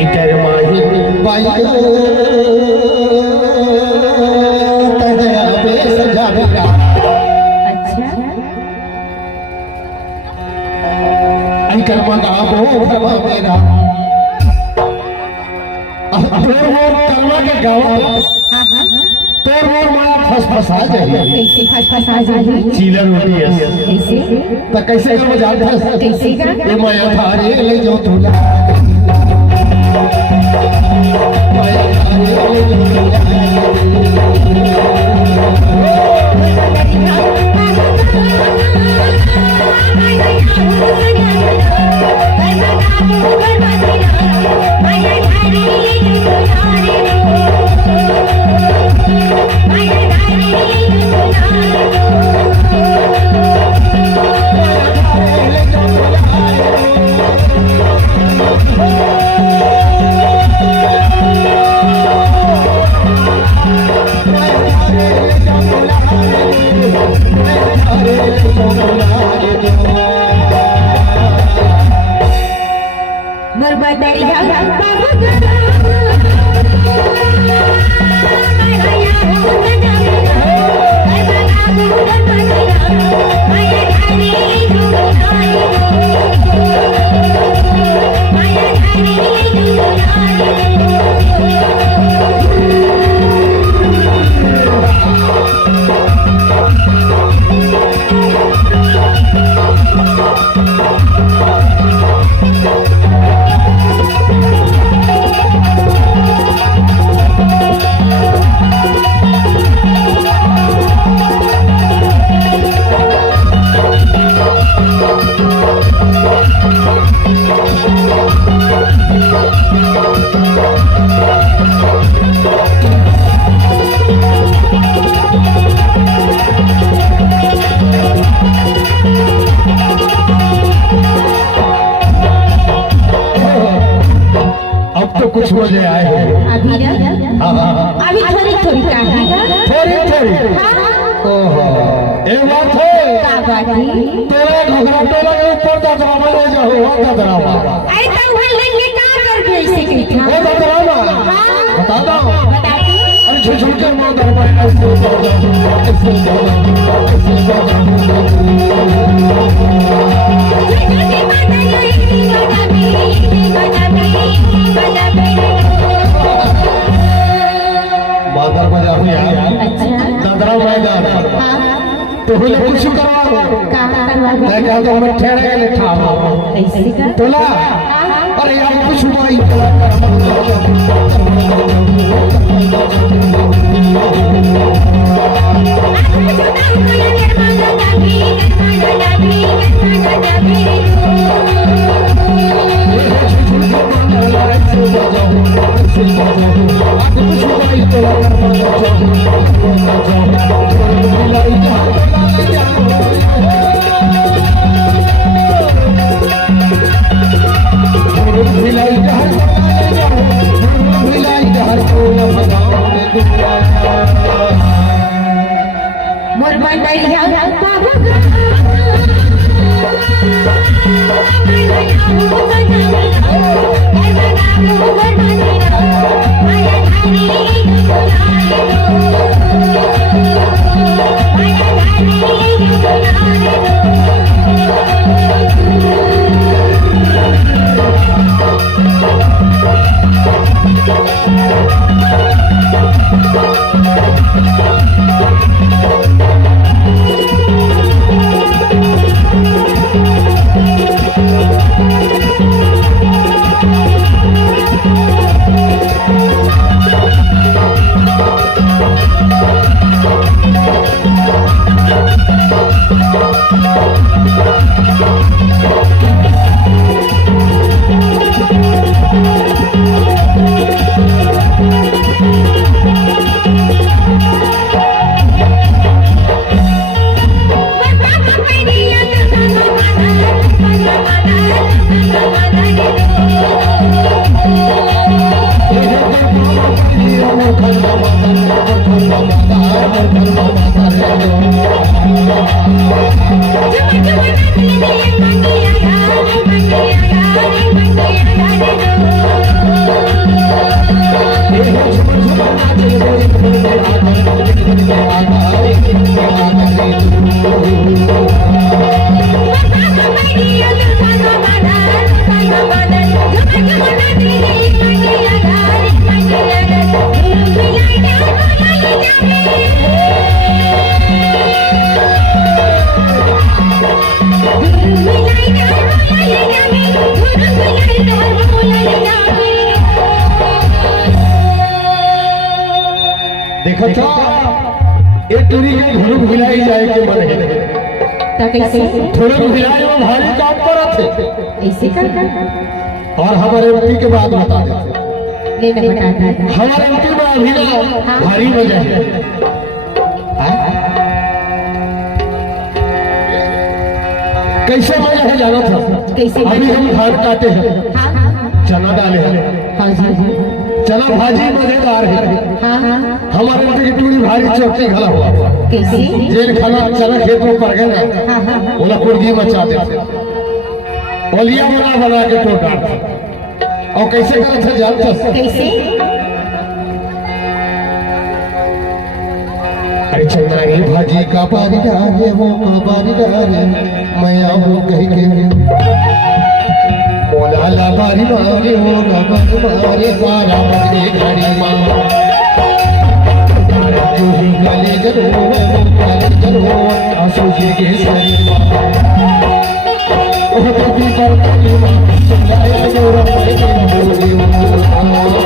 इतर माही बाई तया बे सजा मेरा अच्छा इतर मगा बो भवा मेरा तोर मोर तलवा के गाँव तोर मोर माया फसफसा जाए कैसे फसफसा जाए चीलर रोटी है कैसे तो कैसे कर मजा कैसे का ये माया थारे ले जो तुला माया थारे ले जो कुछ हो जाए आए हो अभी ना अभी थोड़ी थोड़ी थोड़ी थोड़ी ओहो एक बात है का बात है तेरा घोड़ा टोला के ऊपर का ड्रामा ले जाओ का ड्रामा अरे तो वहां लेके का कर गए ऐसे कहीं था वो ड्रामा बता दो बता दो अरे झुझुर के मां दरबार मादर बजा हुई अच्छा दादरा मैदान तो बोले कुछ करवाओ का करवा मैं क्या तो मैं ठहरे के लेठा कैसे का तोला अरे यार कुछ भाई मोर मंडलिया देखो तो ये टूरी के घुरुक हिलाई जाए के मन है तो कैसे थोड़े हिलाई वो भारी काम करत थे ऐसे कर और हमारे एमपी के बाद बता देते ले मैं बताता हूँ। हमारे एमपी में अभी ना भारी वजह है कैसे वजह है जाना था कैसे अभी हम धान काटे हैं हाँ चना डाले हैं हाँ जी चना भाजी मजेदार है हाँ हाँ हमारे एमपी की टूरी भारी चौकी खड़ा हुआ कैसे जेल खाना चना खेत में पड़ गए ना हाँ हाँ बोला कुर्गी मचा देते ओलिया बना के तो डालते और कैसे करते थे जानते हो? कैसे अरे चनाई भाजी का पारी डाले हो का पारी डाले मैं आऊँ कहीं के बोला ला बारी मारे हो का बारी मारे बारा बजरे घड़ी माँ जो ही गले जरो आंसू के सरी माँ ओह कभी करती माँ सुनाया जो रंग के बोली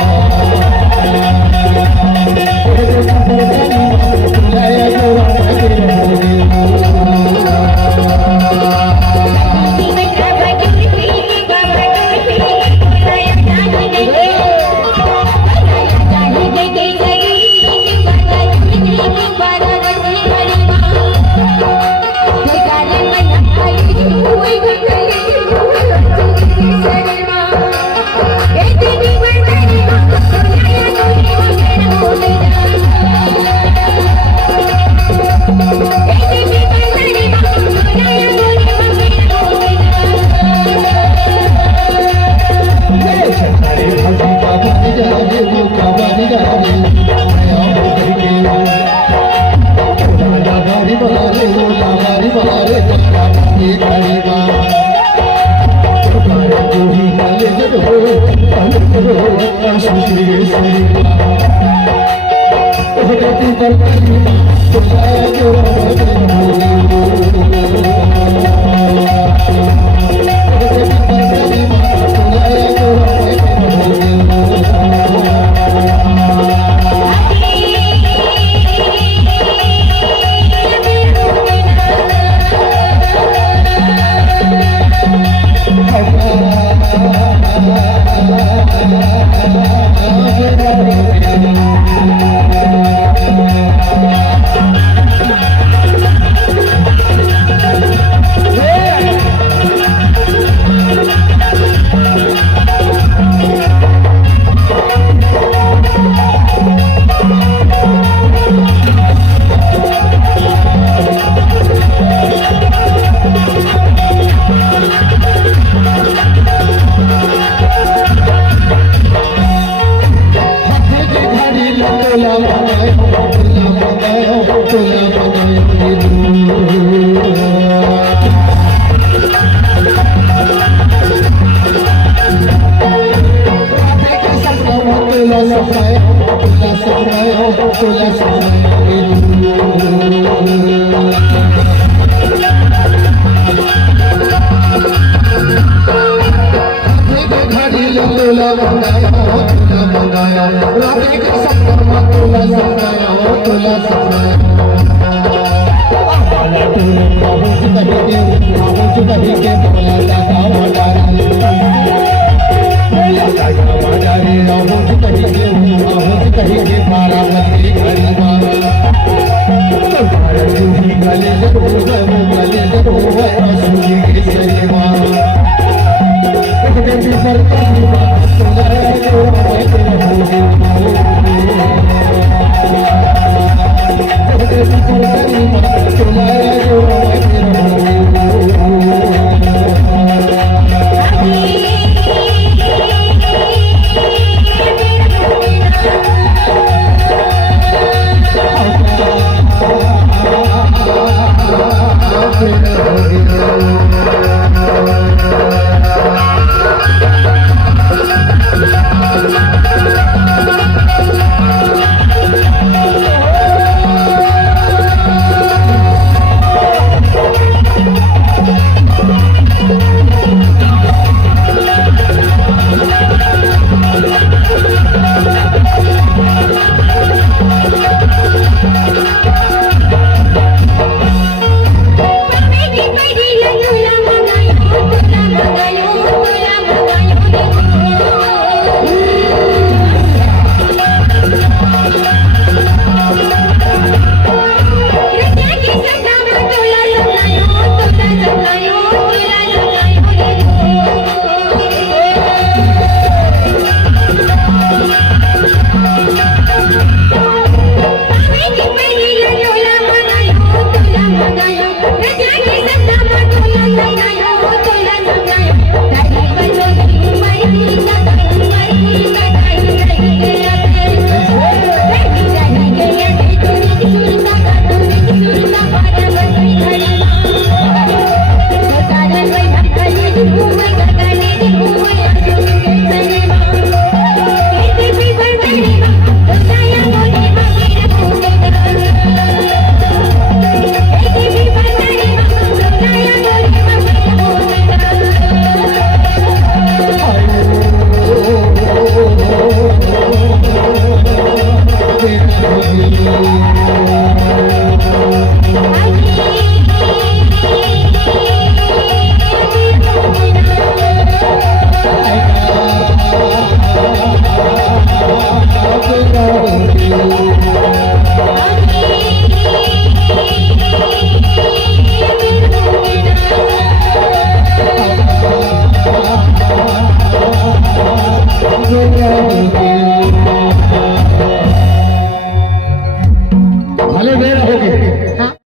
दुर्गा